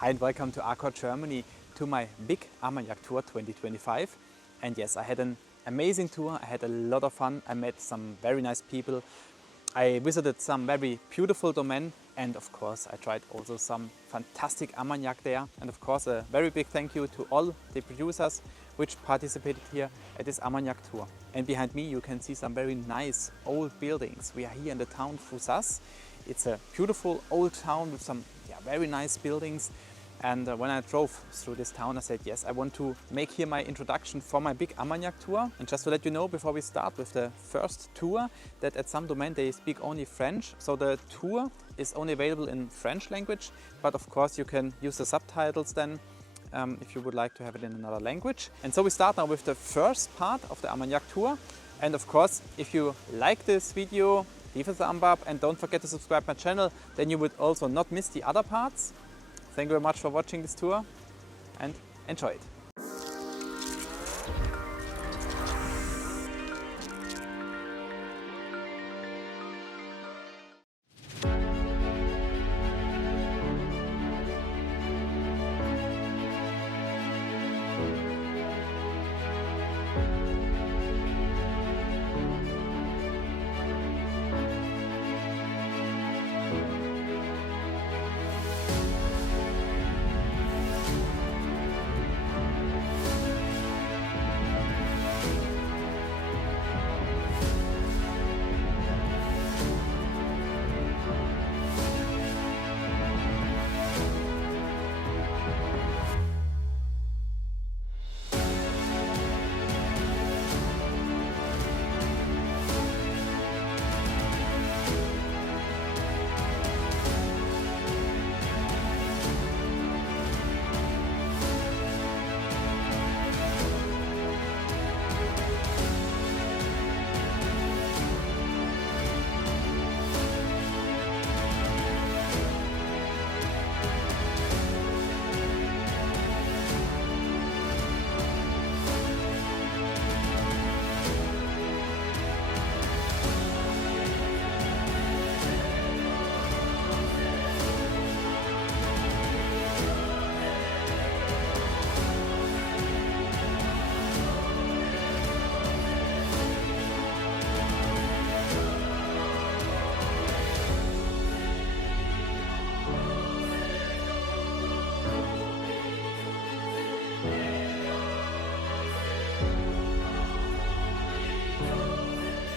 Hi and welcome to ARCORE Germany, to my big Armagnac Tour 2025. And yes, I had an amazing tour, I had a lot of fun, I met some very nice people, I visited some very beautiful domain, and of course I tried also some fantastic Armagnac there. And of course a very big thank you to all the producers which participated here at this Armagnac Tour. And behind me you can see some very nice old buildings. We are here in the town Foussas. It's a beautiful old town with some very nice buildings. And when I drove through this town, I said, yes, I want to make here my introduction for my big Armagnac tour. And just to let you know, before we start with the first tour, that at some domain they speak only French. So the tour is only available in French language, but of course you can use the subtitles then if you would like to have it in another language. And so we start now with the first part of the Armagnac tour. And of course, if you like this video, leave a thumb up and don't forget to subscribe my channel, then you would also not miss the other parts. Thank you very much for watching this tour and enjoy it.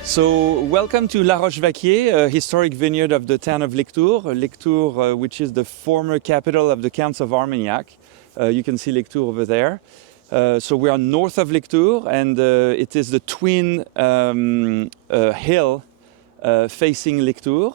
So welcome to LaRoche-Vacquié, a historic vineyard of the town of Lectoure, which is the former capital of the Counts of Armagnac. You can see Lectoure over there. So we are north of Lectoure, and it is the twin hill facing Lectoure.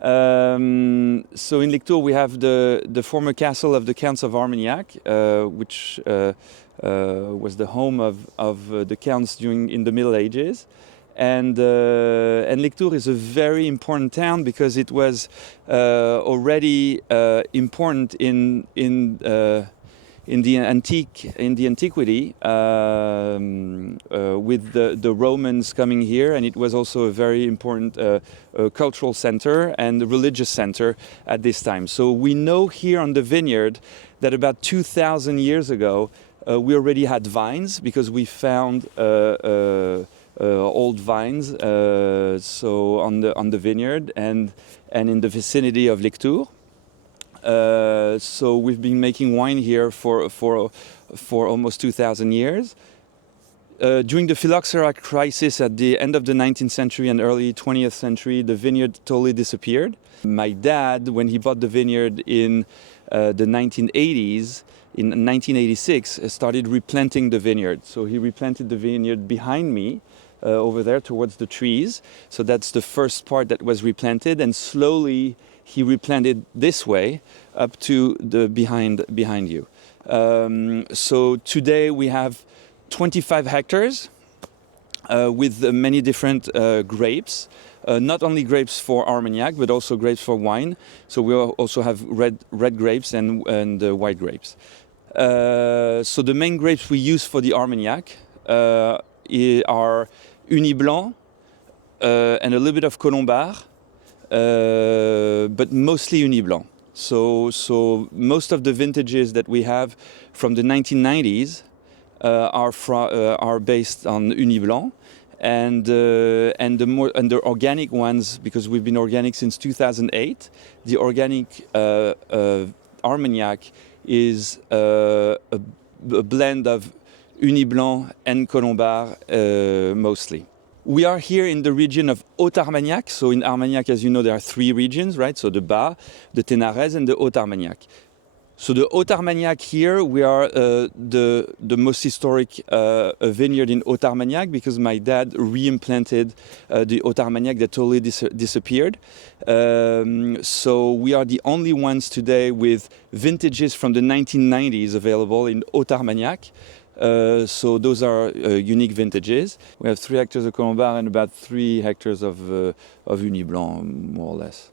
So in Lectoure we have the former castle of the Counts of Armagnac, which was the home of the Counts in the Middle Ages. And Lectoure is a very important town because it was already important in the antiquity with the Romans coming here, and it was also a very important cultural center and religious center at this time. So we know here on the vineyard that about 2,000 years ago we already had vines because we found old vines so on the vineyard and in the vicinity of Lectoure. So we've been making wine here for almost 2,000 years. During the phylloxera crisis at the end of the 19th century and early 20th century, the vineyard totally disappeared. My dad, when he bought the vineyard in the 1980s, in 1986, started replanting the vineyard. So he replanted the vineyard behind me, over there towards the trees. So that's the first part that was replanted, and slowly he replanted this way up to the behind you. So today we have 25 hectares with many different grapes. Not only grapes for Armagnac, but also grapes for wine. So we also have red grapes and white grapes. So the main grapes we use for the Armagnac are Uni Blanc and a little bit of Colombard, but mostly Uni Blanc. So most of the vintages that we have from the 1990s are based on Uni Blanc, and the organic ones, because we've been organic since 2008. The organic Armagnac is a blend of Uni Blanc and Colombard mostly. We are here in the region of Haut-Armagnac. So in Armagnac, as you know, there are three regions, right? So the Bas, the Ténarèze, and the Haut-Armagnac. So the Haut-Armagnac here, we are the most historic vineyard in Haut-Armagnac, because my dad re-implanted the Haut-Armagnac that totally disappeared. So we are the only ones today with vintages from the 1990s available in Haut-Armagnac. So those are unique vintages. We have 3 hectares of Colombard and about 3 hectares of Uni Blanc, more or less.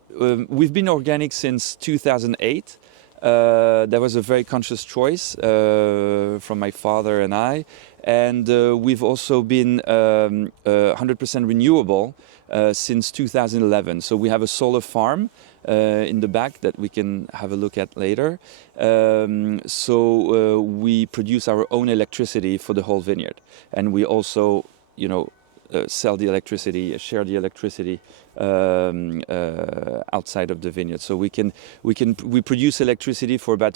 We've been organic since 2008. That was a very conscious choice from my father and I. And we've also been 100% renewable since 2011. So we have a solar farm in the back that we can have a look at later. So we produce our own electricity for the whole vineyard. And we also, sell the electricity, share the electricity outside of the vineyard. So we produce electricity for about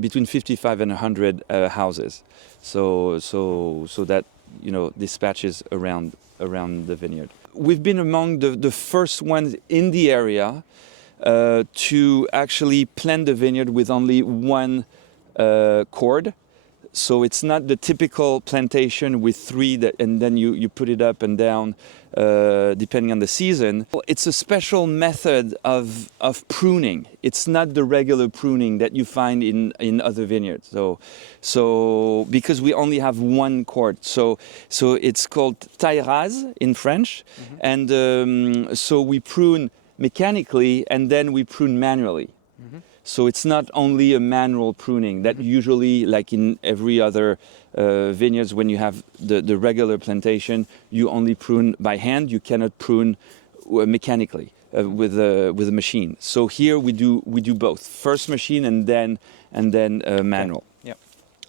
between 55 and 100 houses. So that dispatches around the vineyard. We've been among the first ones in the area to actually plant the vineyard with only one cord. So it's not the typical plantation with 3 and then you put it up and down depending on the season. It's a special method of pruning. It's not the regular pruning that you find in other vineyards. So because we only have one cord, so it's called taille rase in French, and so we prune mechanically and then we prune manually. So it's not only a manual pruning that usually, like in every other vineyards, when you have the regular plantation, you only prune by hand. You cannot prune mechanically with a machine. So here we do both, first machine and then manual. Yeah.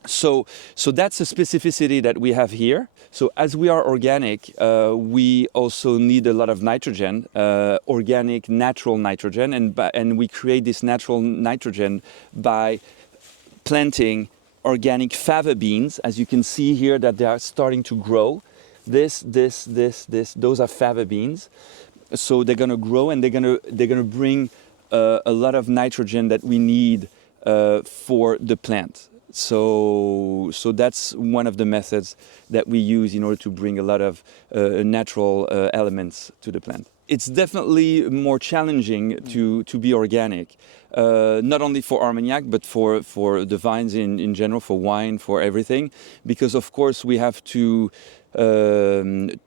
So that's a specificity that we have here. So as we are organic, we also need a lot of nitrogen, organic, natural nitrogen, and we create this natural nitrogen by planting organic fava beans. As you can see here, that they are starting to grow. Those are fava beans. So they're going to grow and they're going to bring a lot of nitrogen that we need for the plant. So that's one of the methods that we use in order to bring a lot of natural elements to the plant. It's definitely more challenging to be organic, not only for Armagnac, but for the vines in general, for wine, for everything, because of course we have to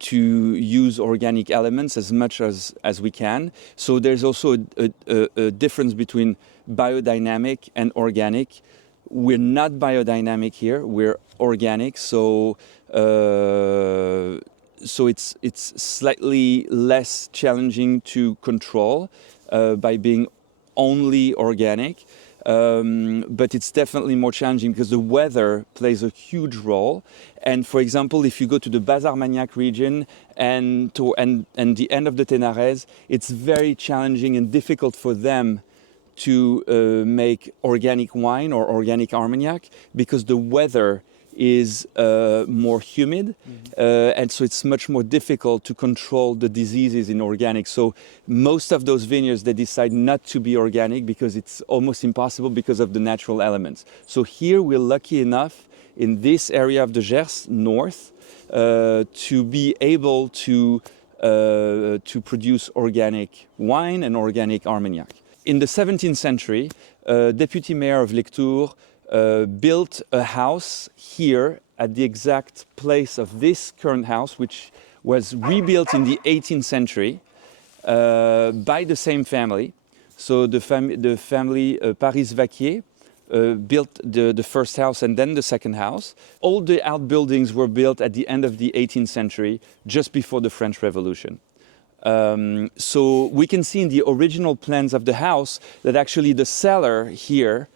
use organic elements as much as we can. So there's also a difference between biodynamic and organic. We're not biodynamic here, we're organic, so it's slightly less challenging to control by being only organic, but it's definitely more challenging because the weather plays a huge role. And for example, if you go to the Bas Armagnac region and the end of the Ténarèze, it's very challenging and difficult for them to make organic wine or organic Armagnac because the weather is more humid, and so it's much more difficult to control the diseases in organic. So most of those vineyards, they decide not to be organic because it's almost impossible because of the natural elements. So here we're lucky enough in this area of the Gers north to be able to produce organic wine and organic Armagnac. In the 17th century, Deputy Mayor of Lectoure built a house here at the exact place of this current house, which was rebuilt in the 18th century by the same family. So the family Paris-Vacquié built the first house and then the second house. All the outbuildings were built at the end of the 18th century, just before the French Revolution. So we can see in the original plans of the house that actually the cellar here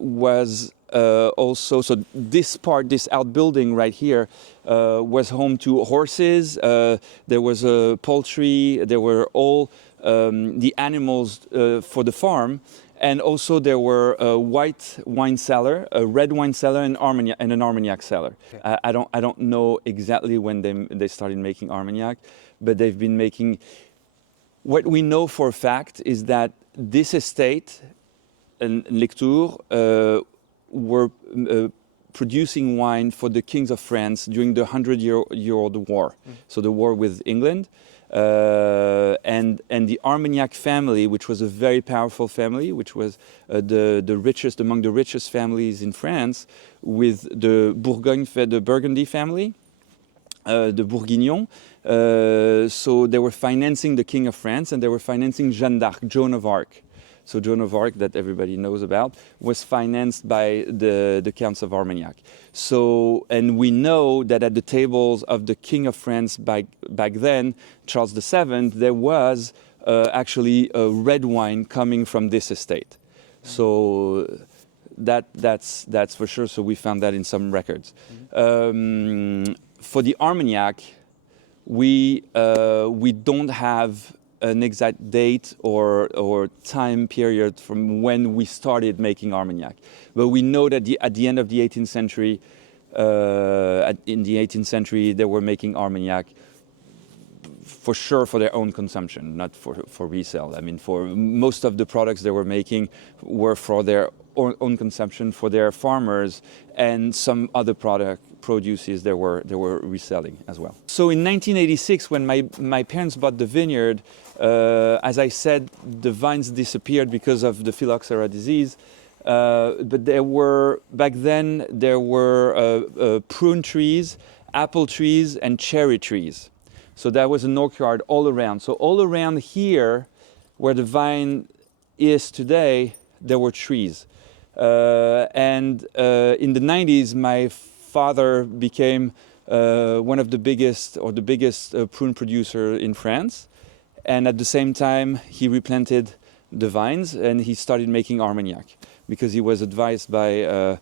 was also, so this part, this outbuilding right here, was home to horses, there was a poultry, there were all the animals for the farm, and also there were a white wine cellar, a red wine cellar, and an Armagnac cellar. Okay. I don't know exactly when they started making Armagnac, but they've been making. What we know for a fact is that this estate and Lectoure were producing wine for the kings of France during the 100-year-old war. So the war with England. And the Armagnac family, which was a very powerful family, which was the richest, among the richest families in France, with the Burgundy family, the Bourguignon. So they were financing the King of France, and they were financing Jeanne d'Arc, Joan of Arc. So Joan of Arc, that everybody knows about, was financed by the Counts of Armagnac. So, and we know that at the tables of the King of France back then, Charles VII, there was actually a red wine coming from this estate. So that's for sure. So we found that in some records. For the Armagnac, we don't have an exact date or time period from when we started making Armagnac. But we know that at the end of the 18th century, in the 18th century, they were making Armagnac for sure for their own consumption, not for resale. I mean, for most of the products they were making were for their own consumption, for their farmers, and some other produces they were reselling as well. So in 1986, when my parents bought the vineyard, as I said, the vines disappeared because of the phylloxera disease. But back then there were prune trees, apple trees, and cherry trees. So that was an orchard all around. So all around here, where the vine is today, there were trees. And in the 90s, my father became one of the biggest prune producer in France. And at the same time, he replanted the vines and he started making Armagnac because he was advised by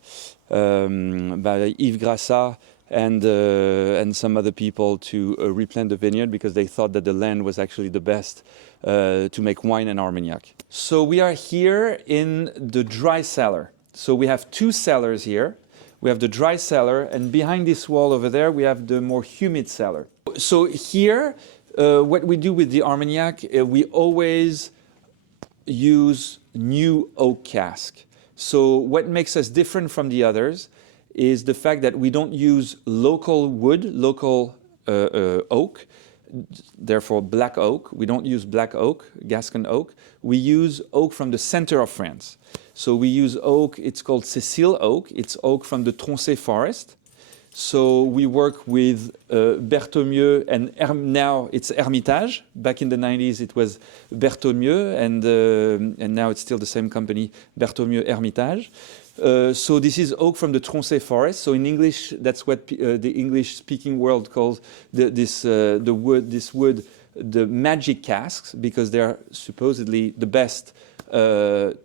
Yves Grassat and some other people to replant the vineyard because they thought that the land was actually the best to make wine and Armagnac. So we are here in the dry cellar. So we have two cellars here. We have the dry cellar, and behind this wall over there, we have the more humid cellar. So here, what we do with the Armagnac, we always use new oak cask. So what makes us different from the others is the fact that we don't use local wood, local oak, therefore black oak. We don't use black oak, Gascon oak. We use oak from the center of France. So we use oak, it's called Cécile oak. It's oak from the Tronchet forest. So we work with Berthaumieux and now it's Hermitage. Back in the 90s it was Berthaumieux and now it's still the same company, Berthaumieux Hermitage. So this is oak from the Tronchet forest. So in English, that's what the English-speaking world calls this wood, the magic casks, because they're supposedly the best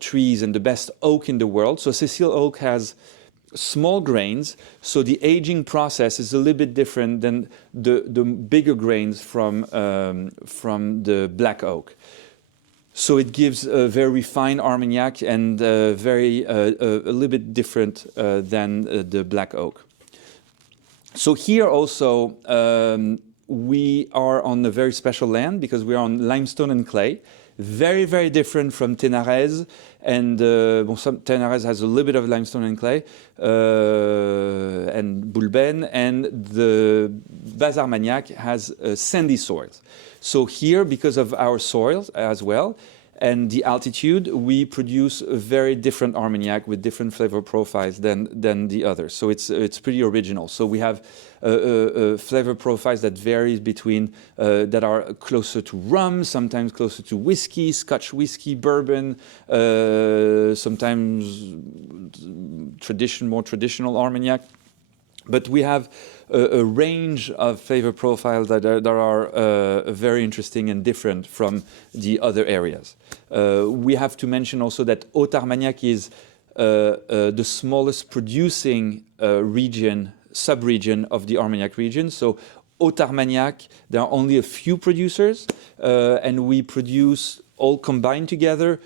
trees and the best oak in the world. So Cécile oak has small grains, so the aging process is a little bit different than the bigger grains from the black oak. So it gives a very refined Armagnac and a little bit different than the black oak. So here also we are on a very special land because we are on limestone and clay. Very, very different from Ténarèze, and Ténarèze has a little bit of limestone and clay, and Boulbène, and the Bas Armagnac has sandy soils. So here, because of our soils as well, and the altitude, we produce a very different Armagnac with different flavor profiles than the others. So it's pretty original. So we have flavor profiles that varies between that are closer to rum, sometimes closer to whiskey, Scotch whiskey, bourbon, sometimes more traditional Armagnac. But we have a range of flavor profiles that are very interesting and different from the other areas. We have to mention also that Haut-Armagnac is the smallest producing sub-region of the Armagnac region. So Haut-Armagnac, there are only a few producers, and we produce all combined together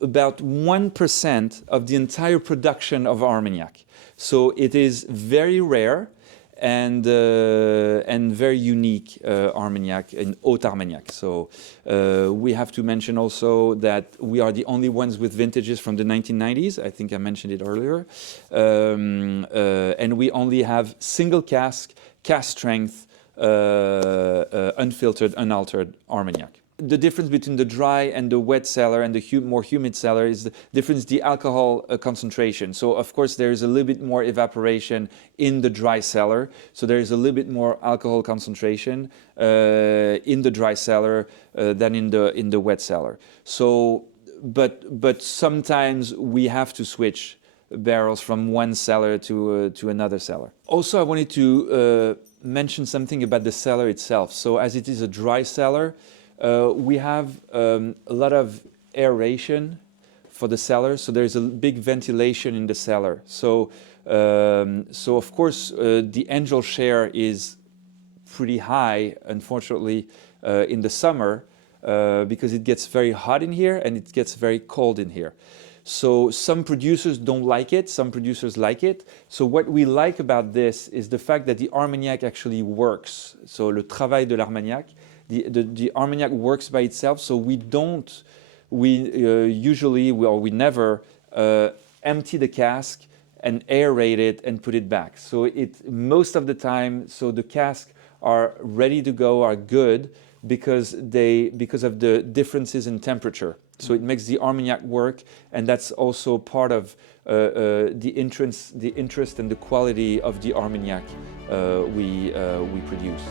about 1% of the entire production of Armagnac. So it is very rare and very unique Armagnac and Haut-Armagnac. So we have to mention also that we are the only ones with vintages from the 1990s. I think I mentioned it earlier. And we only have single cask strength, unfiltered, unaltered Armagnac. The difference between the dry and the wet cellar and the more humid cellar is the difference, the alcohol concentration. So of course there is a little bit more evaporation in the dry cellar. So there is a little bit more alcohol concentration in the dry cellar than in the wet cellar. So, but sometimes we have to switch barrels from one cellar to another cellar. Also, I wanted to mention something about the cellar itself. So as it is a dry cellar, we have a lot of aeration for the cellar, so there's a big ventilation in the cellar. So of course the angel share is pretty high, unfortunately, in the summer because it gets very hot in here and it gets very cold in here. So some producers don't like it, some producers like it. So what we like about this is the fact that the Armagnac actually works. So le travail de l'Armagnac. The Armagnac works by itself, so we never empty the cask and aerate it and put it back. So most of the time, so the casks are ready to go, are good because of the differences in temperature. So it makes the Armagnac work, and that's also part of the interest and the quality of the Armagnac we produce.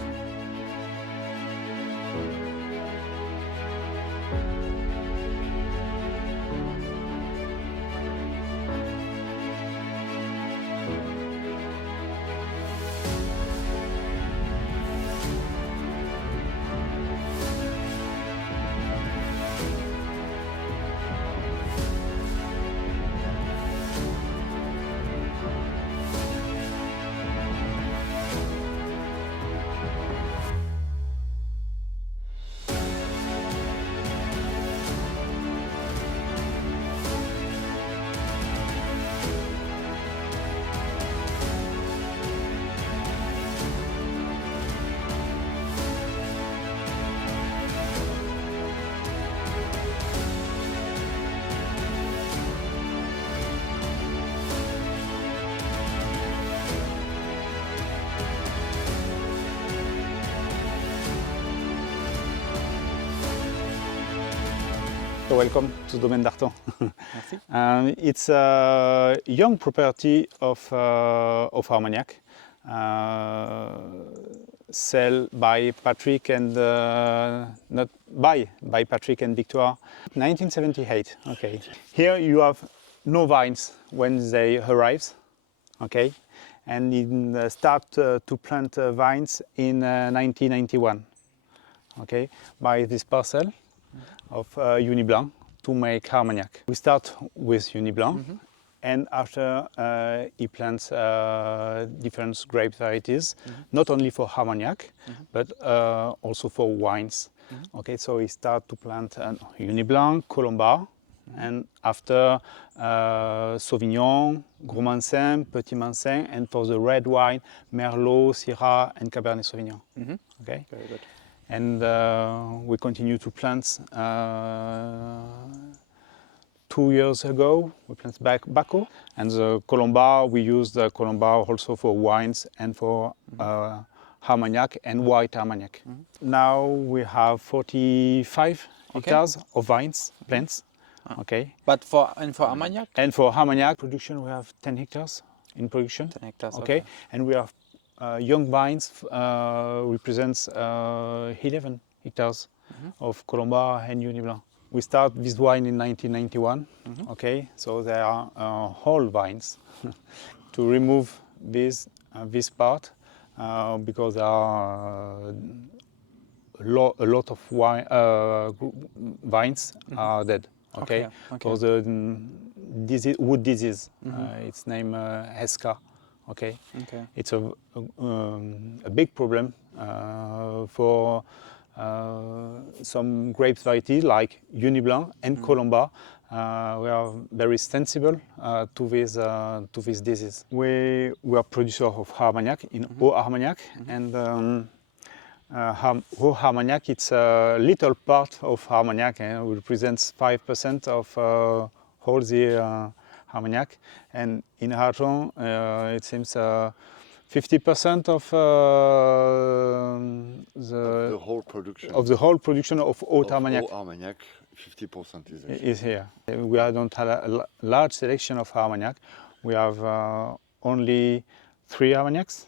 So welcome to Domaine d'Arton. It's a young property of Armagnac, sold by Patrick and not by Patrick and Victoire, 1978. Okay. Here you have no vines when they arrive. Okay, and start to plant vines in 1991. Okay, by this parcel of Uni Blanc to make Armagnac. We start with Uni Blanc, and after he plants different grape varieties, not only for Armagnac, but also for wines. Okay, so he start to plant Uni Blanc, Colombard, and after Sauvignon, Gros Mansin, Petit Mansin, and for the red wine, Merlot, Syrah, and Cabernet Sauvignon. Okay, very good. And we continue to plant. 2 years ago, we planted Baco, and the Colombard, we use the Colombard also for wines and for Armagnac and white Armagnac. Now we have 45 hectares of vines, plants. Okay. But for Armagnac? And for Armagnac production, we have 10 hectares in production. 10 hectares. Okay. And we have young vines represents 11 hectares of Colombard and Uni Blanc. We start this wine in 1991. Okay, so there are whole vines. To remove this, this part because there are a lot of vines are dead. Okay, so the disease, wood disease, its name Esca. Okay, it's a big problem for some grape varieties like Uni-Blanc and Colomba. We are very sensible to this disease. We are producer of Armagnac in Haut-Armagnac, and Haut-Armagnac, it's a little part of Armagnac, and it represents 5% of all the Armagnac. And in Arton, it seems 50% of the whole production of Haut-Armagnac. Armagnac, 50% is here. We don't have a large selection of Armagnac. We have only 3 Armagnacs.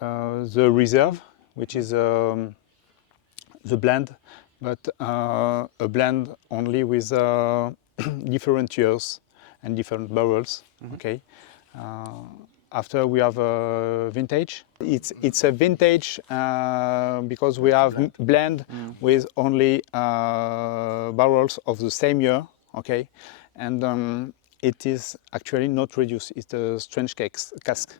The reserve, which is the blend, but a blend only with different years and different barrels. Okay. After we have a vintage. It's a vintage because we have blend with only barrels of the same year. Okay, and it is actually not reduced. It's a strange cask.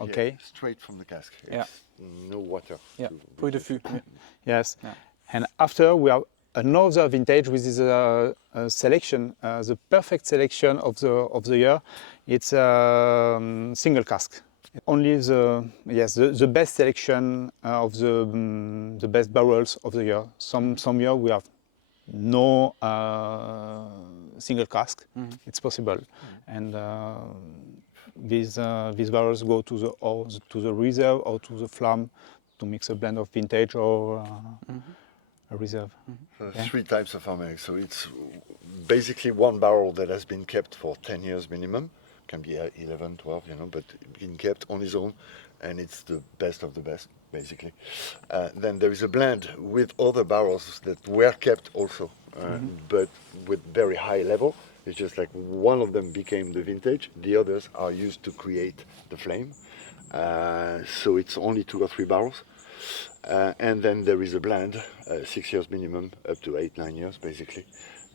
Okay. Yeah, straight from the cask. It's no water. Yeah. Point of view. Yes. Yeah. And after we have another vintage, which is a selection, the perfect selection of the year. It's a single cask. Only the best selection of the best barrels of the year. Some year we have no single cask. It's possible, and these barrels go to the reserve or to the flamme to mix a blend of vintage or a reserve. So 3 types of Armagnac. So it's basically one barrel that has been kept for 10 years minimum. Can be 11, 12, but been kept on its own, and it's the best of the best, basically. Then there is a blend with other barrels that were kept also, but with very high level. It's just like one of them became the vintage, the others are used to create the flame. So it's only 2 or 3 barrels. And then there is a blend, 6 years minimum, up to 8, 9 years, basically,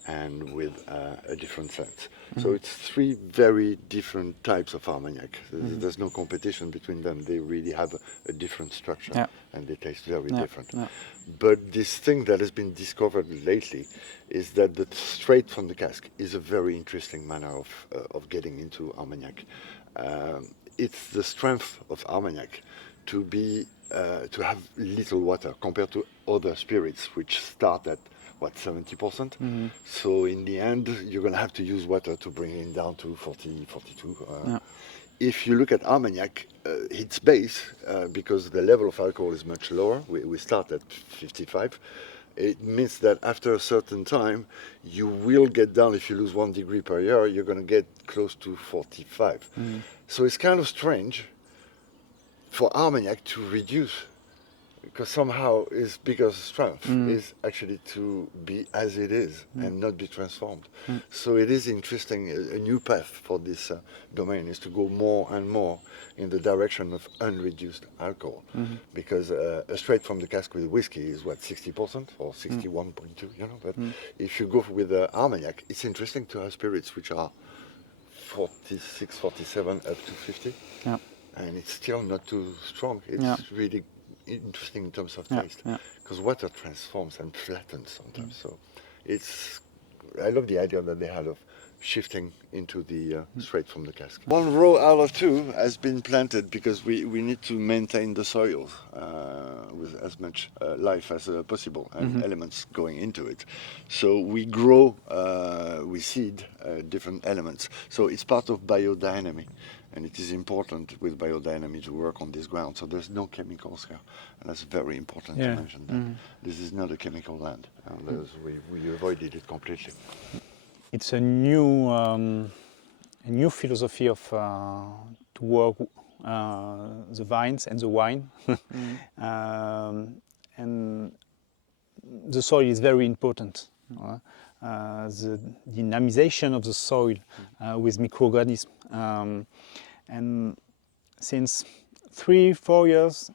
and with a different scent. So it's 3 very different types of Armagnac. There's no competition between them. They really have a different structure, and they taste very different. But this thing that has been discovered lately is that the straight from the cask is a very interesting manner of getting into Armagnac. It's the strength of Armagnac to have little water compared to other spirits which start at 70%. So in the end, you're going to have to use water to bring it down to 40, 42. If you look at Armagnac, its base, because the level of alcohol is much lower, we start at 55. It means that after a certain time, you will get down, if you lose 1 degree per year, you're going to get close to 45. So it's kind of strange for Armagnac to reduce, because somehow its biggest strength is actually to be as it is and not be transformed. So it is interesting, a new path for this domain is to go more and more in the direction of unreduced alcohol, because a straight from the cask with whiskey is 60% or 61.2, but if you go with Armagnac, it's interesting to have spirits which are 46, 47 up to 50, and it's still not too strong. It's really interesting in terms of taste, because water transforms and flattens sometimes. So I love the idea that they had of shifting into the straight from the cask. 1 row out of 2 has been planted because we need to maintain the soil with as much life as possible and elements going into it. So we grow, we seed different elements. So it's part of biodynamics. And it is important with biodynamics to work on this ground. So there's no chemicals here. And that's very important to mention that. This is not a chemical land. And we avoided it completely. It's a new philosophy of to work the vines and the wine. And the soil is very important. The dynamization of the soil with microorganisms. And since 3-4 years,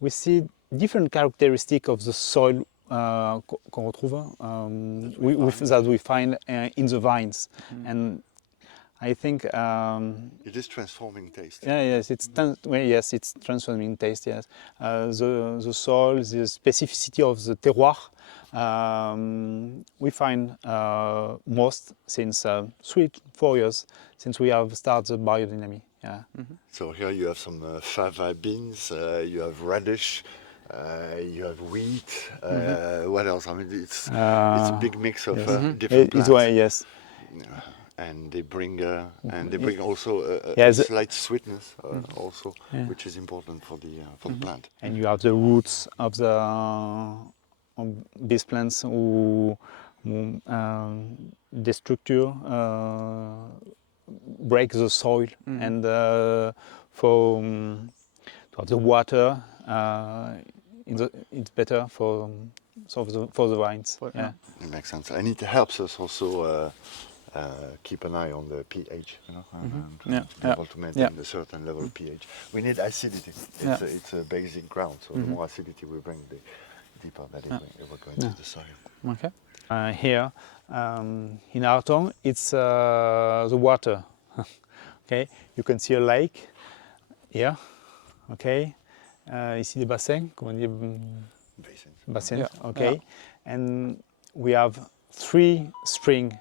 we see different characteristics of the soil qu'on retrouve, that we find in the vines, and I think it is transforming taste. Yeah, yes, it's transforming taste. Yes, the soil, the specificity of the terroir, we find most since 3-4 years since we have started biodynamics. Yeah. So here you have some fava beans, you have radish, you have wheat. What else? I mean, it's a big mix of different plants. It's why, yes. And they bring also Yeah, a slight sweetness also, which is important for the plant. And you have the roots of these plants who destructure, break the soil, and for the water, it's better for the vines. Yeah. It makes sense, and it helps us also. Keep an eye on the pH, you know, and to be able to maintain a certain level of pH. We need acidity. It's a basic ground, so the more acidity we bring, the deeper that it will go into the soil. Okay. Here in Arton, it's the water. Okay, you can see a lake here. Okay, ici des bassins, comment on dit? Bassins. Yeah. Okay, Yeah. and we have 3 springs.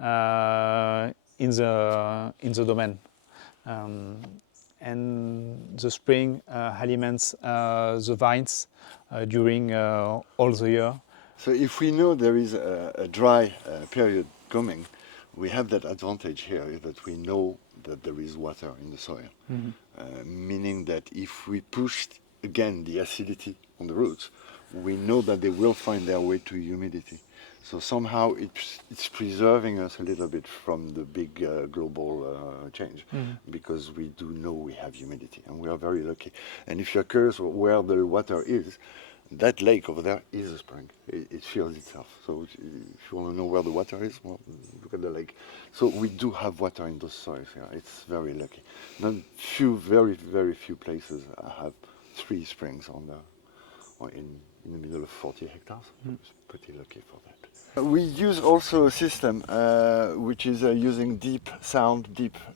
In the domain, and the spring aliments the vines during all the year. So if we know there is a dry period coming, we have that advantage here that we know that there is water in the soil, meaning that if we push again the acidity on the roots, we know that they will find their way to humidity. So somehow it's preserving us a little bit from the big global change, because we do know we have humidity, and we are very lucky. And if you're curious where the water is, that lake over there is a spring. It fills itself. So if you want to know where the water is, well, look at the lake. So we do have water in those soils here. It's very lucky. Very, very few places have 3 springs in the middle of 40 hectares. It's pretty lucky for that. We use also a system which is using deep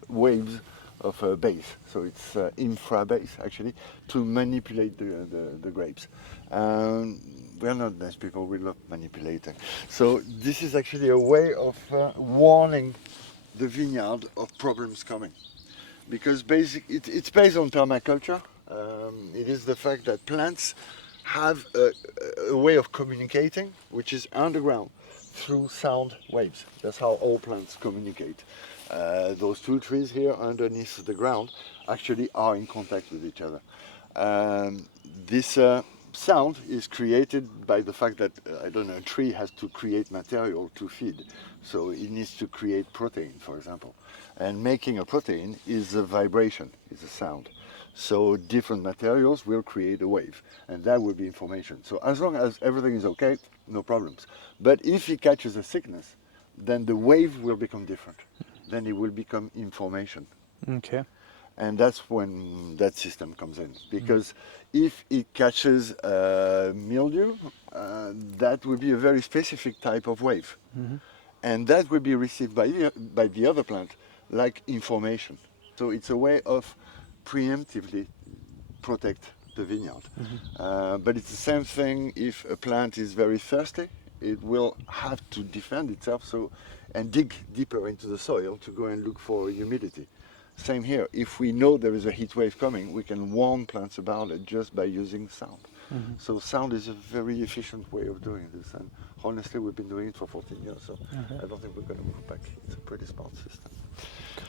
waves of bass. So it's infra bass actually to manipulate the grapes. We are not nice people, we love manipulating. So this is actually a way of warning the vineyard of problems coming. Because it's based on permaculture. It is the fact that plants have a way of communicating which is underground through sound waves. That's how all plants communicate. Those 2 trees here underneath the ground actually are in contact with each other. This sound is created by the fact that, a tree has to create material to feed. So it needs to create protein, for example. And making a protein is a vibration, is a sound. So different materials will create a wave, and that will be information. So as long as everything is okay, no problems. But if it catches a sickness, then the wave will become different. Then it will become information. Okay. And that's when that system comes in. Because if it catches mildew, that would be a very specific type of wave. And that will be received by the other plant like information. So it's a way of preemptively protect the vineyard. But it's the same thing if a plant is very thirsty. It will have to defend itself and dig deeper into the soil to go and look for humidity. Same here. If we know there is a heat wave coming, we can warn plants about it just by using sound. So sound is a very efficient way of doing this, and honestly we've been doing it for 14 years, so I don't think we're going to move back. It's a pretty smart system.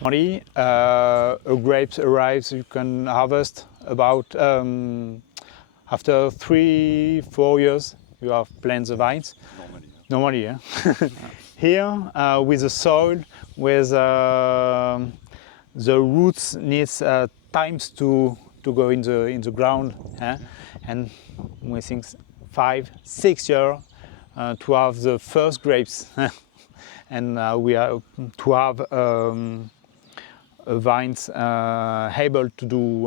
Only a grape arrives, you can harvest about after 3-4 years. You have plants of vines. Normally, yeah. Here, with the soil, with the roots needs times to go in the ground, and we think 5-6 years to have the first grapes, and we are to have vines able to do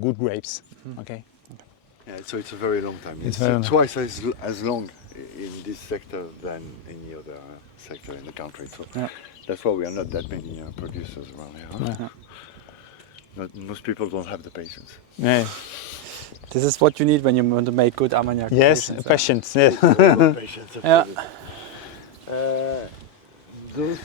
good grapes. Okay. Yeah, so it's a very long time. It's very long. twice as long in this sector than any other sector in the country. So Yeah. that's why we are not that many producers around here. Huh? Yeah. Most people don't have the patience. Yeah. This is what you need when you want to make good Armagnac. Yes, patience. Yeah. Patience, Yeah. absolutely. Those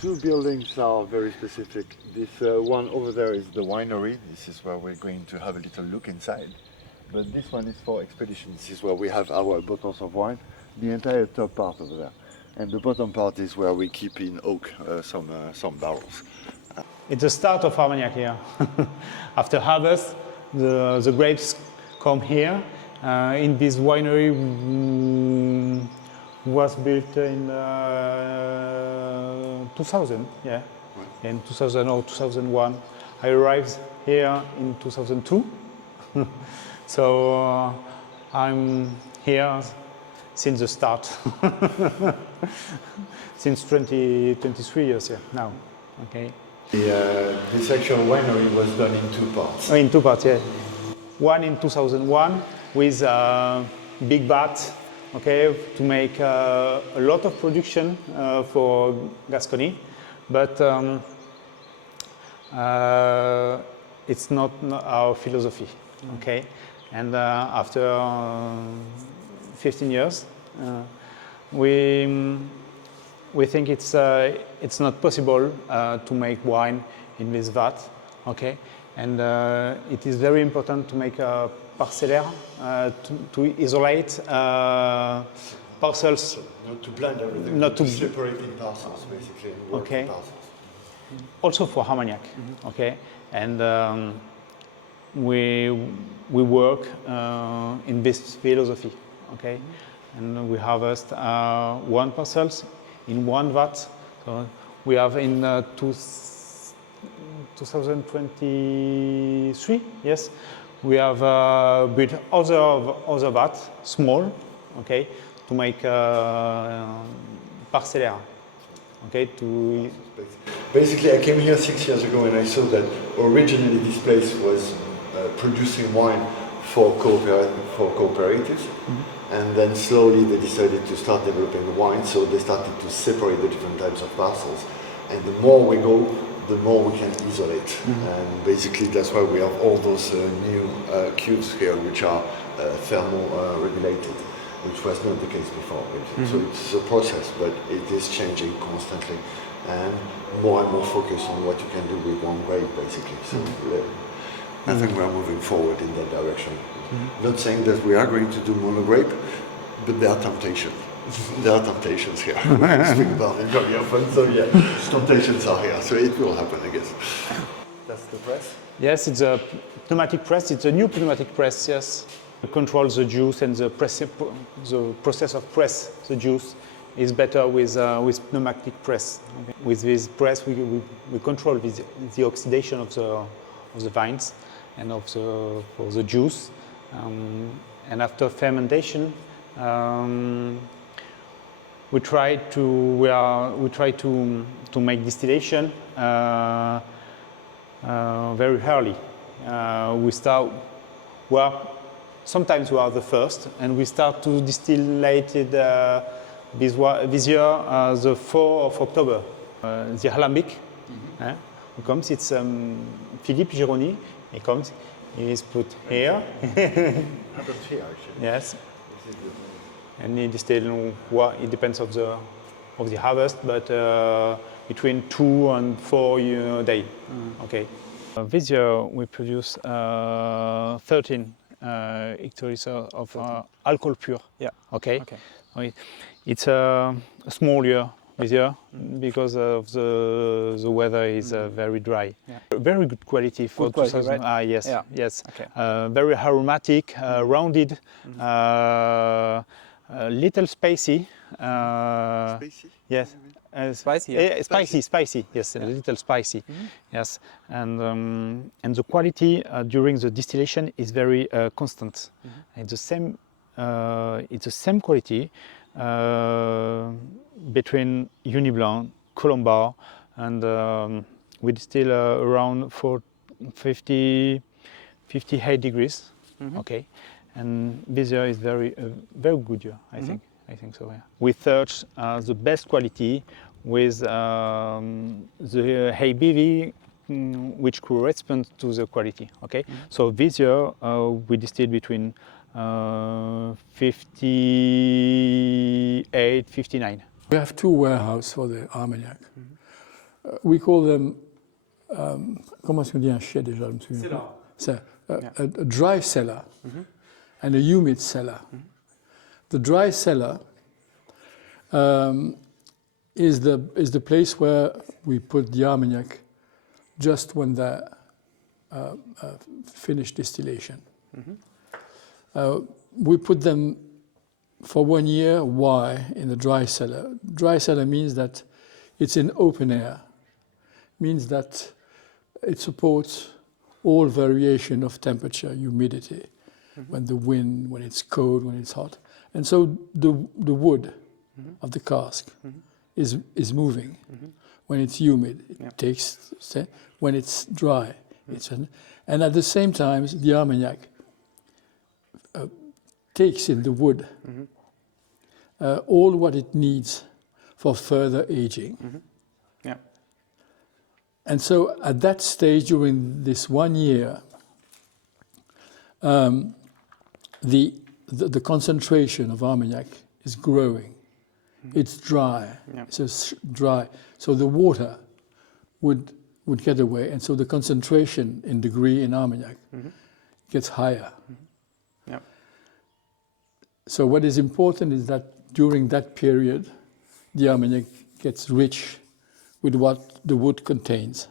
two buildings are very specific. This one over there is the winery. This is where we're going to have a little look inside. But this one is for expedition. This is where we have our bottles of wine, the entire top part over there. And the bottom part is where we keep in oak some barrels. It's the start of Armagnac here. After harvest, the grapes come here. In this winery was built in 2000, yeah. Right. In 2000 or 2001. I arrived here in 2002. So I'm here since the start. Since 23 years here now. Okay. This actual winery was done in two parts. Oh, in two parts, yeah. One in 2001 with a big vat, okay, to make a lot of production for Gascony, but it's not our philosophy, okay. And after 15 years, we think it's not possible to make wine in this vat, okay? And it is very important to make a parcellaire to isolate parcels. Not to blend everything, Not but to- to separate in parcels, basically, and work Okay. in parcels. Also for Armagnac, okay? And we work in this philosophy, okay? And we harvest one parcels in one vat. So we have in 2023, yes, we have built other vat, small, okay, to make parcellaire, okay, to. Basically, I came here 6 years ago and I saw that originally this place was producing wine for cooperatives. And then slowly they decided to start developing the wine, so they started to separate the different types of parcels. And the more we go, the more we can isolate. And basically that's why we have all those new cubes here, which are thermo-regulated, which was not the case before. So it's a process, but it is changing constantly. And more focus on what you can do with one grape, basically. So I think we are moving forward in that direction. Not saying that we are going to do mono grape, but there are temptations. There are temptations here. We speak about it very often, so yeah, temptations are here. So it will happen, I guess. That's the press. Yes, it's a pneumatic press. It's a new pneumatic press. Yes, it controls the juice and the process of press the juice is better with pneumatic press. Okay. With this press, we control the oxidation of the vines and for the juice. And after fermentation, we try to make distillation very early. Sometimes we are the first, and we start to distillate it this year, the 4th of October. The alembic comes. It's Philippe Gironi. He comes. He is put here. Happens here, actually. Yes. And he distill. It depends of the harvest, but between 2 and 4 days. Okay. This year we produce 13 hectoliters of alcohol pure. Yeah. Okay. Okay. It's a small year this year because of the weather is very dry. Yeah. Very good quality for Good quality, 2000. right? Yes. Yeah. Yes. Okay. Very aromatic, rounded, little spicy. Spacey? Yes. Spicy, Yeah. Spicy. Yes, a little spicy. Yes, and the quality during the distillation is very constant. It's the same. It's the same quality between Uni Blanc, Colombar, and We distill around 58 degrees. Okay, and this year is very good year. I think so. Yeah. We search the best quality with the ABV which corresponds to the quality. Okay, so this year we distilled between 58, 59. We have two warehouses for the Armagnac. We call them, comment est-ce qu'on dit un chai déjà, je me souviens pas. C'est a dry cellar and a humid cellar. The dry cellar is the place where we put the Armagnac just when they finish distillation. We put them for 1 year. Why in the dry cellar? Dry cellar means that it's in open air. Means that it supports all variation of temperature, humidity, when the wind, when it's cold, when it's hot. And so the wood of the cask is moving. When it's humid, it takes, when it's dry, it's, and at the same time, the Armagnac takes in the wood all what it needs for further aging. And so at that stage, during this 1 year, the concentration of Armagnac is growing. It's dry. It's dry. So the water would get away, and so the concentration in degree in Armagnac gets higher. So what is important is that during that period, the Armagnac gets rich with what the wood contains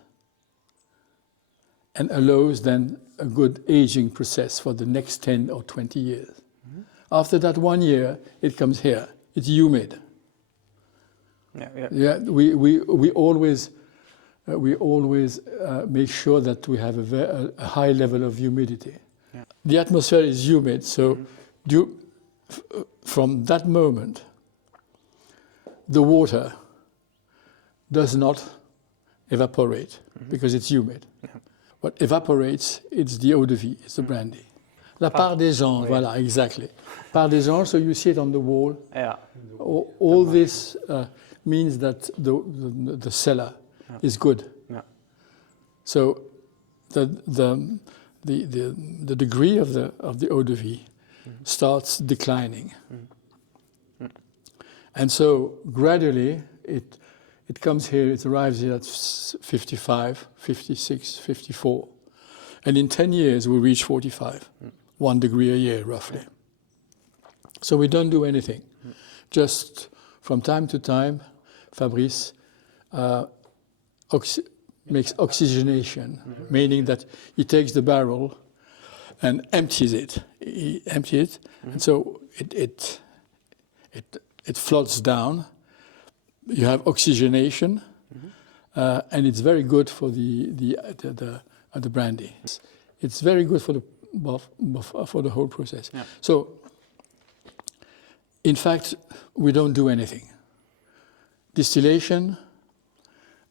and allows then a good aging process for the next 10 or 20 years. After that 1 year, it comes here. It's humid. We always make sure that we have a high level of humidity. The atmosphere is humid, so from that moment, the water does not evaporate because it's humid. What evaporates, it's the eau de vie, it's the brandy. La part des gens, voilà, exactly. Part des gens, so you see it on the wall. All this means that the cellar is good. So the degree of the eau de vie starts declining. And so gradually it comes here, it arrives here at 55, 56, 54. And in 10 years we reach 45, 1 degree a year roughly. So we don't do anything. Just from time to time, Fabrice makes oxygenation, meaning that he takes the barrel and empties it. He empties it, and so it floats down. You have oxygenation, and it's very good for the brandy. It's very good for the whole process. So, in fact, we don't do anything. Distillation,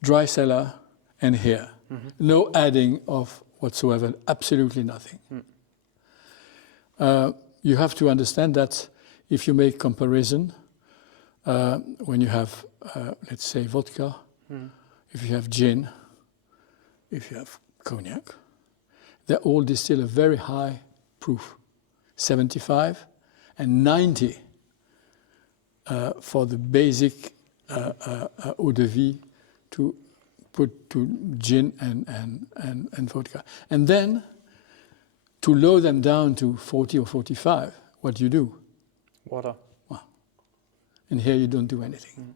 dry cellar, and here. No adding of whatsoever, absolutely nothing. You have to understand that if you make comparison, when you have, let's say, vodka, if you have gin, if you have cognac, they all distill a very high proof, 75 and 90 for the basic eau de vie to put to gin and vodka. And then to lower them down to 40 or 45, what do you do? Water. And here you don't do anything.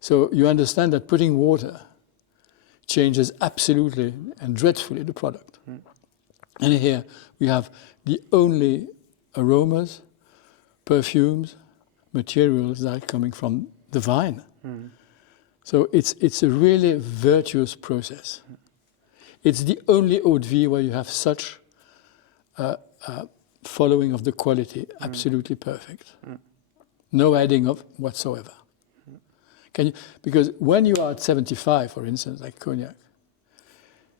So you understand that putting water changes absolutely and dreadfully the product. And here we have the only aromas, perfumes, materials that are coming from the vine. So it's a really virtuous process. It's the only eau de vie where you have such following of the quality, absolutely perfect. No adding of whatsoever. Because when you are at 75, for instance, like cognac,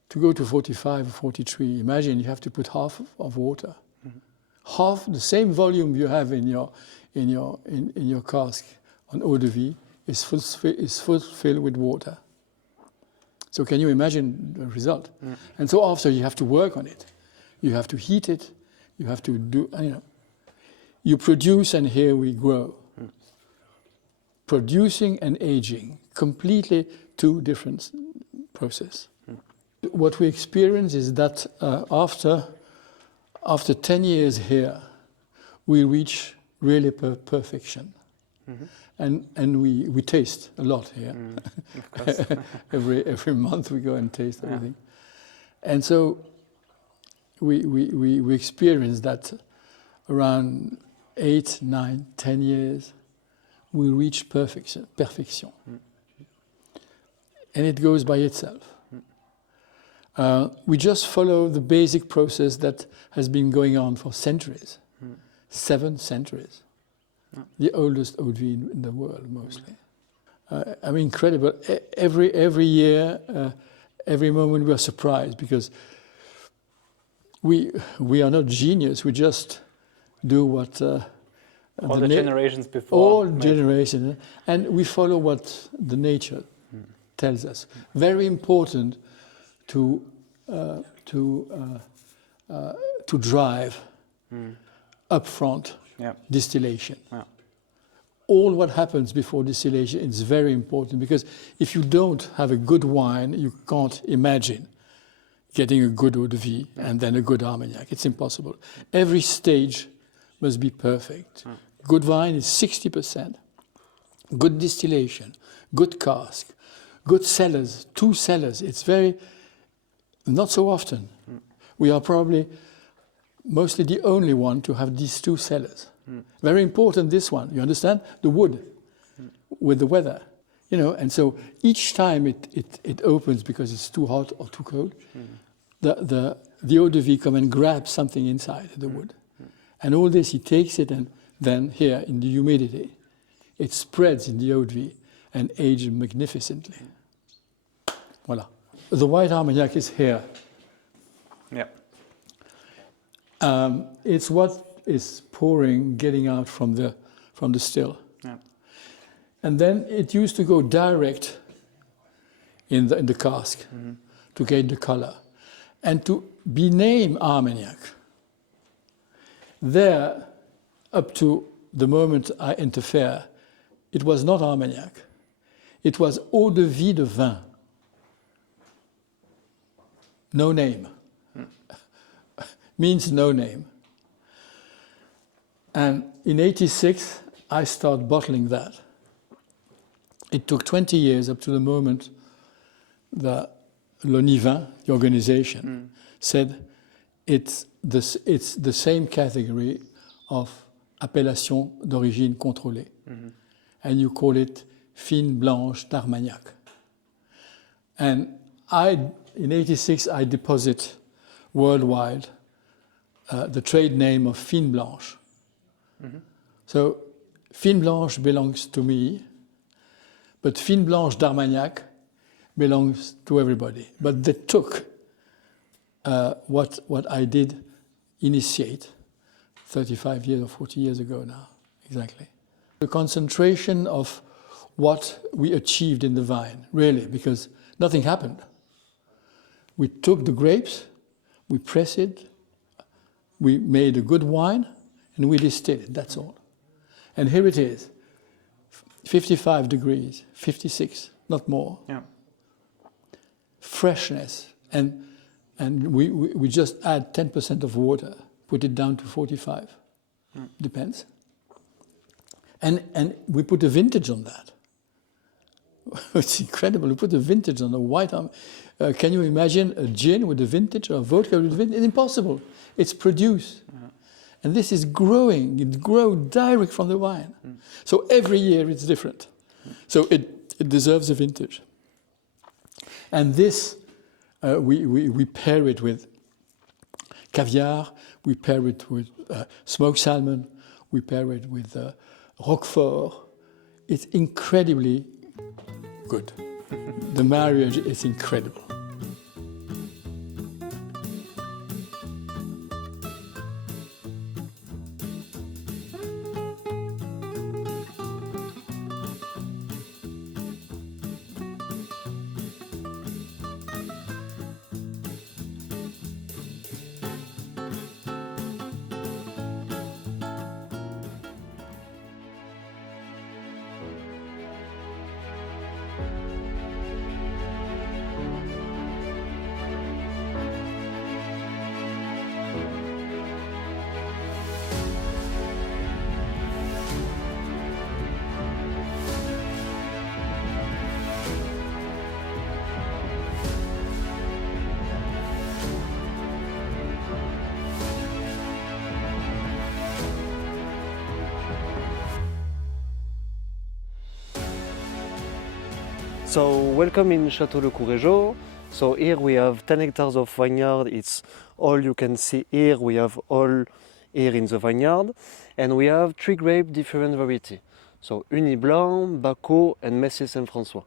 to go to 45 or 43, imagine you have to put half of water, half the same volume you have in your cask on eau de vie is filled with water. So can you imagine the result? And so after you have to work on it, you have to heat it, you have to do, you produce and here we grow. Producing and aging, completely two different processes. What we experience is that after 10 years here, we reach really perfection. And we taste a lot here. Of course. every month we go and taste everything. And so we experience that around 8, 9, 10 years, we reach perfection. And it goes by itself. We just follow the basic process that has been going on for centuries, 7 centuries. The oldest eau de vie in the world, mostly. I mean, incredible. Every year, every moment we are surprised because we are not genius. We just do what all the generations before. All generations, and we follow what the nature tells us. Very important to drive upfront distillation. All what happens before distillation is very important because if you don't have a good wine, you can't imagine getting a good eau de vie and then a good Armagnac. It's impossible. Every stage must be perfect. Good wine is 60%. Good distillation, good cask, good cellars, 2 cellars. It's not so often. We are probably mostly the only one to have these 2 cellars. Very important, this one, you understand? The wood with the weather, and so each time it opens because it's too hot or too cold, the eau de vie come and grab something inside the wood. And all this, he takes it and then here in the humidity, it spreads in the eau de vie and ages magnificently. Voilà. The white Armagnac is here. It's what is pouring, getting out from the still. And then it used to go direct in the cask to get the color. And to be named Armagnac, there, up to the moment I interfere, it was not Armagnac. It was eau de vie de vin. No name. Means no name. And in '86, I started bottling that. It took 20 years up to the moment the l'ONIVIN, the organization, said it's the same category of appellation d'origine contrôlée. And you call it fine blanche d'Armagnac. And in '86, I deposit worldwide the trade name of fine blanche. So fine blanche belongs to me, but fine blanche d'Armagnac belongs to everybody. But they took what I did initiate 35 years or 40 years ago now, exactly. The concentration of what we achieved in the vine, really, because nothing happened. We took the grapes, we pressed it, we made a good wine, and we distilled it, that's all. And here it is, 55 degrees, 56, not more. Freshness, and we just add 10% of water, put it down to 45, depends. And we put a vintage on that. It's incredible, we put a vintage on a white can you imagine a gin with a vintage or a vodka with a vintage? It's impossible. It's produced. And this is growing. It grows direct from the wine. So every year it's different. So it deserves a vintage. And this, we pair it with caviar, we pair it with smoked salmon, we pair it with Roquefort. It's incredibly good. The marriage is incredible. So welcome in Château de Courrejot. So here we have 10 hectares of vineyard. It's all you can see here. We have all here in the vineyard. And we have 3 grape different variety. So Uni Blanc, Bacot and Messier Saint-François.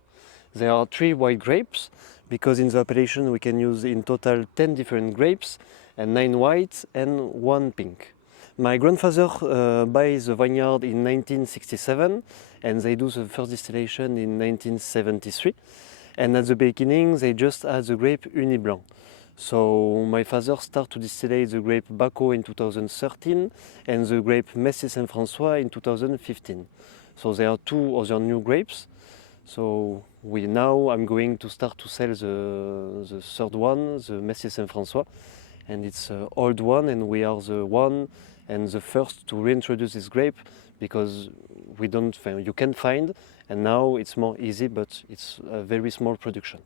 There are 3 white grapes because in the appellation we can use in total 10 different grapes and 9 white and 1 pink. My grandfather buys the vineyard in 1967 and they do the first distillation in 1973. And at the beginning they just had the grape Uni Blanc. So my father started to distillate the grape Bacot in 2013 and the grape Messier Saint-François in 2015. So there are 2 other new grapes. So I'm going to start to sell the third one, the Messier Saint-François. And it's an old one and we are the one and the first to reintroduce this grape because you can find, and now it's more easy, but it's a very small production.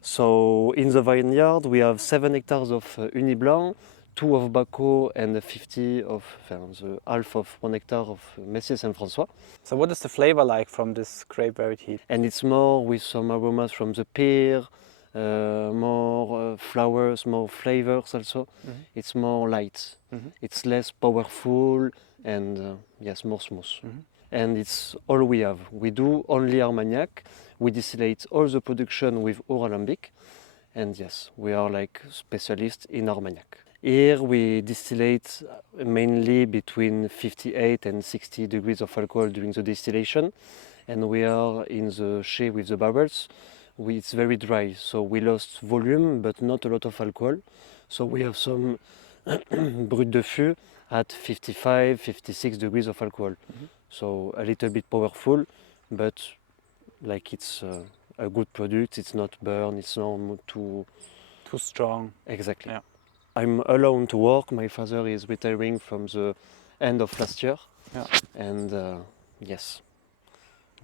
So in the vineyard we have 7 hectares of Uni Blanc, 2 of Bacot and 50 of the half of 1 hectare of Messier Saint-François. So what is the flavor like from this grape variety? And it's more with some aromas from the pear, more flowers, more flavors also. Mm-hmm. It's more light. Mm-hmm. It's less powerful and yes, more smooth. Mm-hmm. And it's all we have. We do only Armagnac. We distillate all the production with Haut-Armagnac. And yes, we are like specialists in Armagnac. Here we distillate mainly between 58 and 60 degrees of alcohol during the distillation. And we are in the shade with the barrels. It's very dry, so we lost volume but not a lot of alcohol. So we have some Brut de Fût at 55, 56 degrees of alcohol. Mm-hmm. So a little bit powerful, but like it's a good product. It's not burn, it's not too strong. Exactly. Yeah. I'm alone to work. My father is retiring from the end of last year. Yeah. And yes.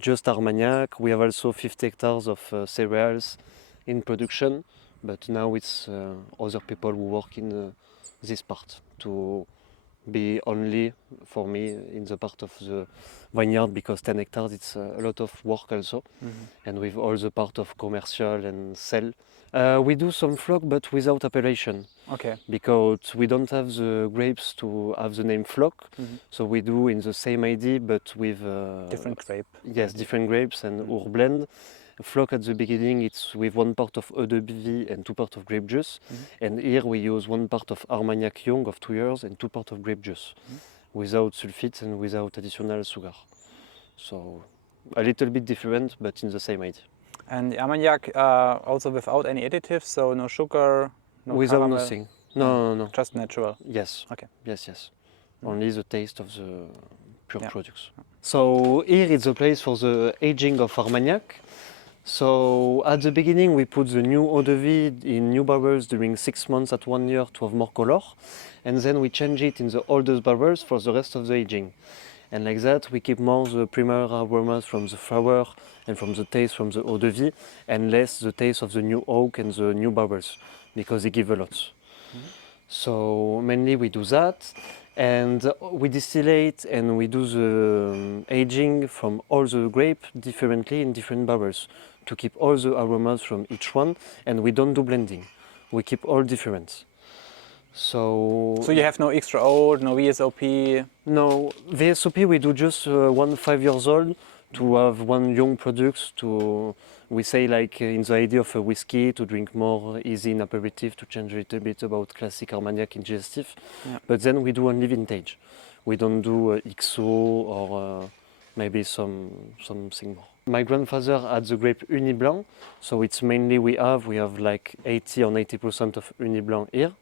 Just Armagnac. We have also 50 hectares of cereals in production, but now it's other people who work in this part to be only for me in the part of the vineyard because 10 hectares it's a lot of work also. Mm-hmm. And with all the part of commercial and sell. We do some flock but without appellation. Okay. Because we don't have the grapes to have the name flock. Mm-hmm. So we do in the same ID but with different grape. Yes, different grapes and mm-hmm. blend. Flock at the beginning it's with 1 part of eau de vie and 2 parts of grape juice. Mm-hmm. And here we use 1 part of Armagnac young of 2 years and 2 parts of grape juice. Mm-hmm. Without sulfites and without additional sugar. So a little bit different but in the same ID. And Armagnac also without any additives, so no sugar, no without caramel. Nothing. No. Just natural. Yes. Okay. Yes. Mm-hmm. Only the taste of the pure products. So here is the place for the aging of Armagnac. So at the beginning we put the new eau de vie in new barrels during 6 months at 1 year to have more color, and then we change it in the oldest barrels for the rest of the aging. And like that we keep more the primary aromas from the flower and from the taste from the eau de vie, and less the taste of the new oak and the new barrels because they give a lot. Mm-hmm. So mainly we do that, and we distillate and we do the aging from all the grape differently in different barrels to keep all the aromas from each one, and we don't do blending. We keep all different. So you have no extra old, no VSOP? No, VSOP we do just 1 5 years old to have one young product to, we say like in the idea of a whiskey, to drink more easy in aperitif, to change a little bit about classic Armagnac in digestive. Yeah. But then we do only vintage. We don't do XO or maybe something more. My grandfather had the grape Uni Blanc, so it's mainly we have like 80 or 90% of Uni Blanc here,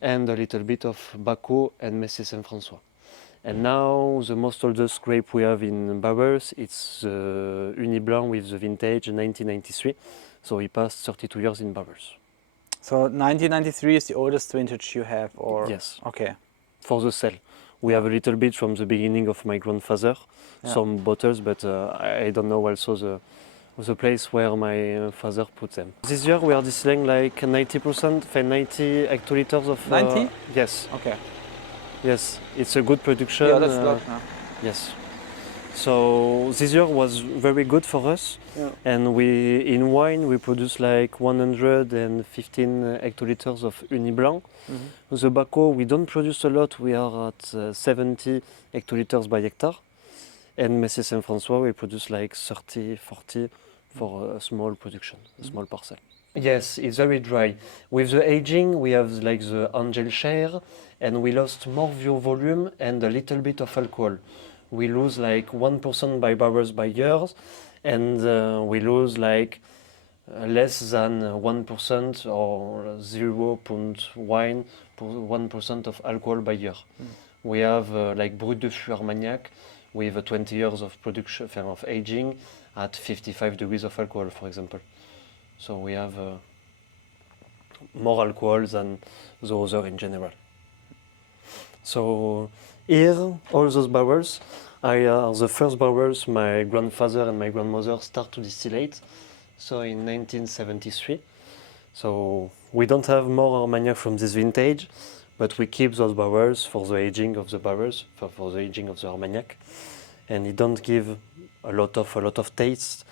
and a little bit of Bacot and Messier Saint-François. And now the most oldest grape we have in barrels, it's the Uni Blanc with the vintage 1993, so he passed 32 years in barrels. So 1993 is the oldest vintage you have, or? Yes. Okay. For the cell. We have a little bit from the beginning of my grandfather, some bottles, but I don't know also the place where my father put them. This year we are distilling like 90%, 90 hectoliters of... 90? Yes. Okay. Yes, it's a good production. Yeah, that's a lot. Yeah. Yes. So this year was very good for us, and in wine we produce like 115 hectoliters of Uni Blanc. The Bacot we don't produce a lot, we are at 70 hectoliters by hectare, and Messier Saint-François we produce like 30, 40 for a small production, a small parcel. Yes, it's very dry. With the aging we have like the Angel share, and we lost more volume and a little bit of alcohol. We lose like 1% by barrels by years, and we lose like less than 1% or 0.1% of alcohol by year. We have like Brut de Fût Armagnac with 20 years of production of aging at 55 degrees of alcohol, for example. So we have more alcohol than the other in general. So here, all those barrels are the first barrels my grandfather and my grandmother start to distillate. So in 1973. So we don't have more Armagnac from this vintage, but we keep those barrels for the aging of the barrels, for the aging of the Armagnac. And it don't give a lot of taste,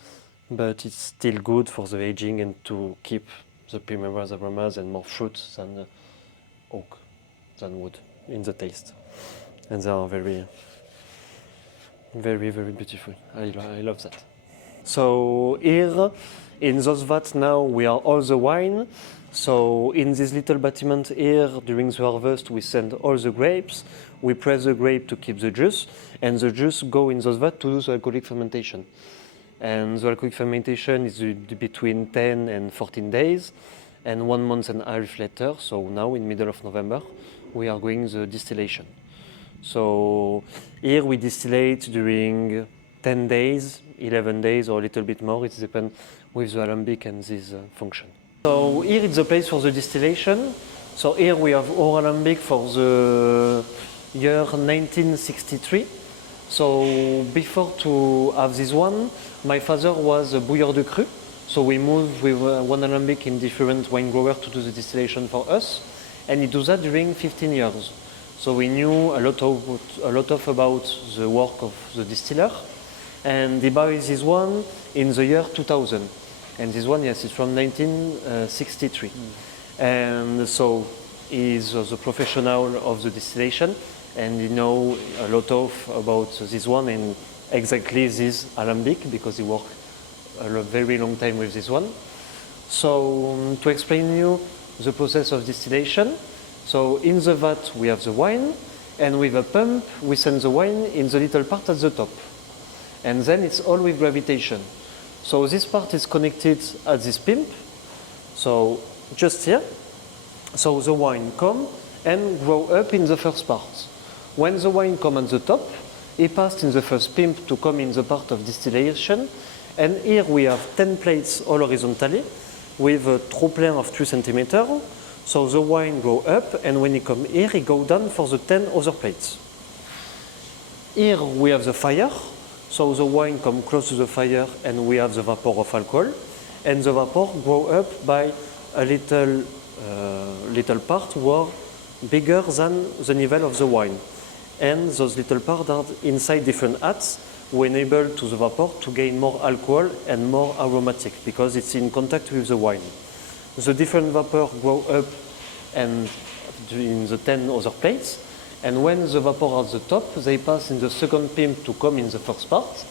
but it's still good for the aging and to keep the primary aromas and more fruit than oak, than wood in the taste. And they are very, very, very beautiful. I love that. So here, in those vats now, we are all the wine. So in this little bâtiment here, during the harvest, we send all the grapes. We press the grape to keep the juice, and the juice go in those vats to do the alcoholic fermentation. And the alcoholic fermentation is between 10 and 14 days. And 1 month and a half later, so now in middle of November, we are going the distillation. So here we distillate during 10 days, 11 days, or a little bit more. It depends with the alembic and this function. So here is the place for the distillation. So here we have our alembic for the year 1963. So before to have this one, my father was a bouilleur de cru. So we moved with one alembic in different wine growers to do the distillation for us. And he does that during 15 years. So we knew a lot of about the work of the distiller. And he bought this one in the year 2000. And this one, yes, it's from 1963. And so he's the professional of the distillation, and he knows a lot about this one and exactly this alembic, because he worked a very long time with this one. So to explain you the process of distillation, so in the vat we have the wine, and with a pump we send the wine in the little part at the top. And then it's all with gravitation. So this part is connected at this pump, so just here. So the wine come and grow up in the first part. When the wine come at the top, it passed in the first pump to come in the part of distillation. And here we have 10 plates all horizontally with a trop-plein of 3 centimeters. So the wine go up, and when it come here, it go down for the 10 other plates. Here we have the fire. So the wine come close to the fire, and we have the vapor of alcohol. And the vapor grow up by a little part were bigger than the level of the wine. And those little parts are inside different hats, who enable to the vapor to gain more alcohol and more aromatic, because it's in contact with the wine. The different vapor grow up and in the 10 other plates, and when the vapor are at the top, they pass in the second pump to come in the first part,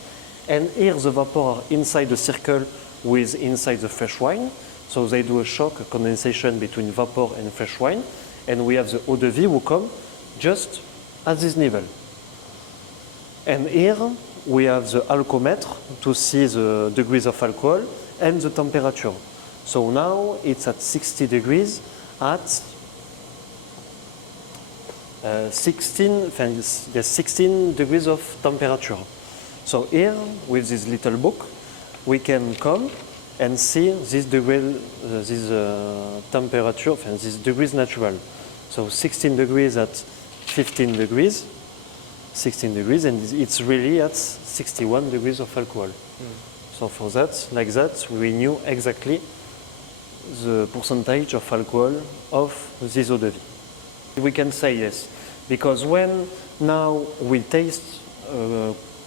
And here the vapor are inside the circle with inside the fresh wine. So they do a shock, a condensation between vapor and fresh wine. And we have the eau de vie who come just at this level. And here we have the alcometre to see the degrees of alcohol and the temperature. So now it's at 60 degrees at 16 degrees of temperature. So here, with this little book, we can come and see this degree, temperature, and this degrees natural. So 16 degrees at 15 degrees, 16 degrees, and it's really at 61 degrees of alcohol. So for that, like that, we knew exactly the percentage of alcohol of this eau de vie. We can say yes, because when now we taste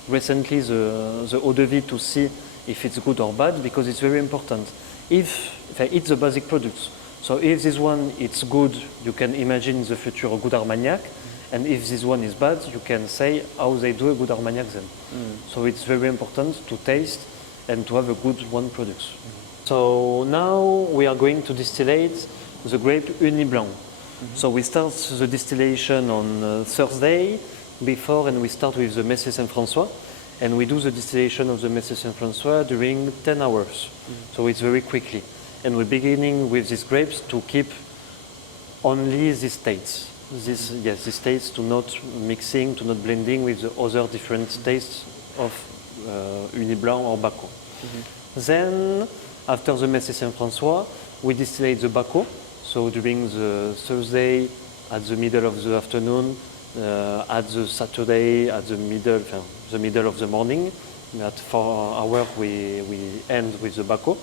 recently the eau de vie to see if it's good or bad, because it's very important. If it's the basic products, so if this one it's good, you can imagine in the future a good Armagnac, and if this one is bad, you can say how they do a good Armagnac then. So it's very important to taste and to have a good one product. So now we are going to distillate the grape Uni Blanc. So we start the distillation on Thursday before, and we start with the Messe Saint-François, and we do the distillation of the Messe Saint-François during 10 hours. So it's very quickly. And we're beginning with these grapes to keep only these states. These states to not mixing, to not blending with the other different tastes of Uni Blanc or Bacco. Then, after the Messe Saint-François, we distillate the Bacco. So during the Thursday, at the middle of the afternoon, at the Saturday, at the middle of the morning, at 4 hours we end with the Bacco.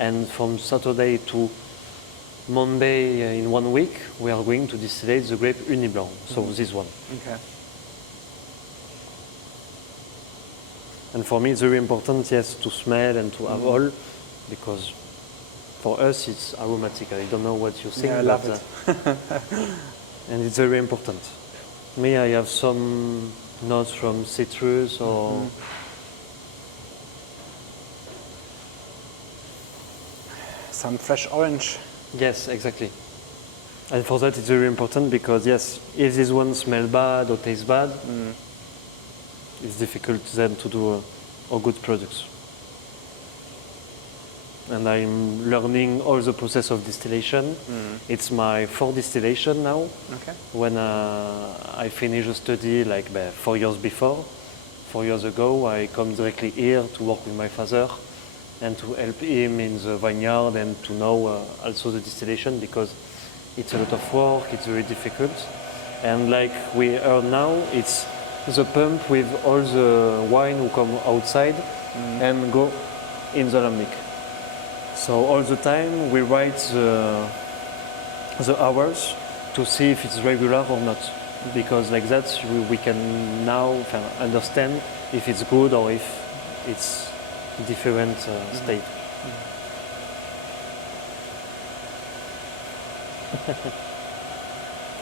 And from Saturday to Monday in 1 week, we are going to distillate the grape Uni Blanc, so this one. Okay. And for me, it's very important, yes, to smell and to have all, because for us it's aromatic. I don't know what you think, Yeah, I love it. And it's very important. Me, I have some notes from citrus or Some fresh orange. yes, exactly. And for that, it's very important because yes, if this one smells bad or tastes bad, it's difficult then to do a good product. And I'm learning all the process of distillation. It's my 4th distillation now. Okay. When I finished a study like 4 years before, 4 years ago, I come directly here to work with my father and to help him in the vineyard and to know also the distillation, because it's a lot of work, it's very difficult. And like we heard now, it's the pump with all the wine who come outside and go in the lambic. So all the time we write the hours to see if it's regular or not, because like that we can now understand if it's good or if it's different state.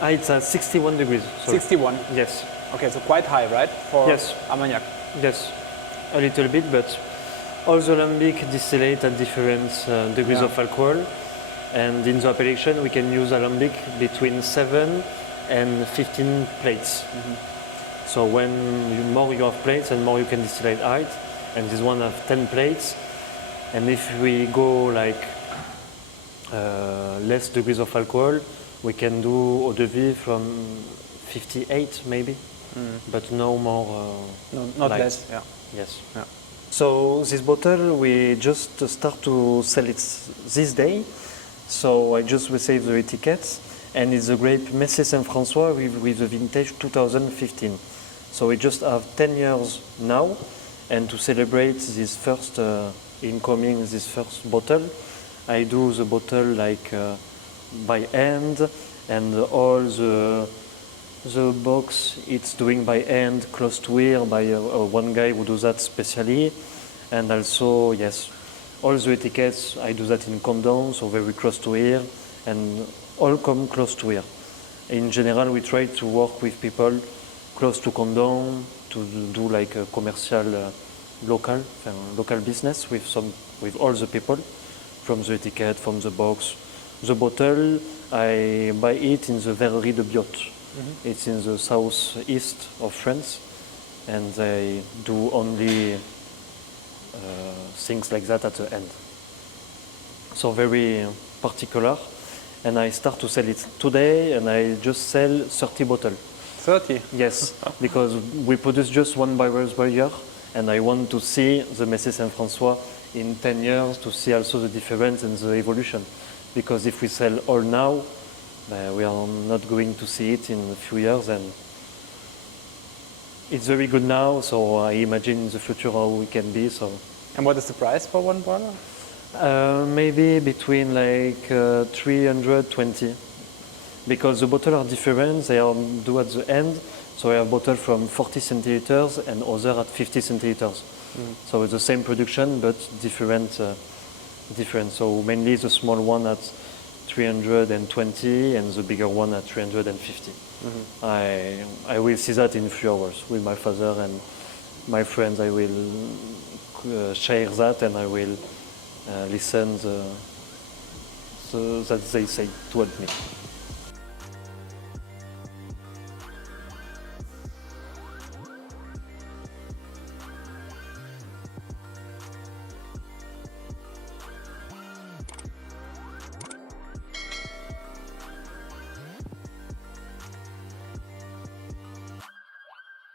It's at 61 degrees. Sorry. 61. Yes. Okay, so quite high, right? For Yes. Armagnac. Yes, a little bit, but all the lambic distillate at different degrees of alcohol. And in the appellation, we can use alembic between 7 and 15 plates. So more you have plates, and more you can distillate height. And this one have 10 plates. And if we go like less degrees of alcohol, we can do eau de vie from 58 maybe, but no more. No, not light. less. Yeah. Yes. Yeah. So this bottle, we just start to sell it this day. So I just received the etiquette, and it's the grape Messe Saint-François with the vintage 2015. So we just have 10 years now, and to celebrate this first this first bottle, I do the bottle like by hand, and all the box it's doing by hand close to here by one guy who does that specially. And also, yes, all the etiquettes, I do that in condom, so very close to here, and all come close to here. In general, we try to work with people close to condom to do like a commercial local business with all the people, from the etiquette, from the box. The bottle, I buy it in the Verrerie de Biot. It's in the southeast of France, and they do only things like that at the end. So very particular, and I start to sell it today, and I just sell 30 bottles. 30? Yes, because we produce just 1 barrel per year, and I want to see the Messé Saint-François in 10 years to see also the difference and the evolution. Because if we sell all now, we are not going to see it in a few years, and it's very good now, so I imagine in the future how we can be. So. And what is the price for one bottle? Maybe between like 320, because the bottles are different. They are due at the end, so I have bottle from 40 centiliters and other at 50 centiliters. So it's the same production but different. So mainly the small one at 320 and the bigger one at 350. I will see that in a few hours with my father and my friends. I will share that, and I will listen that they say towards me.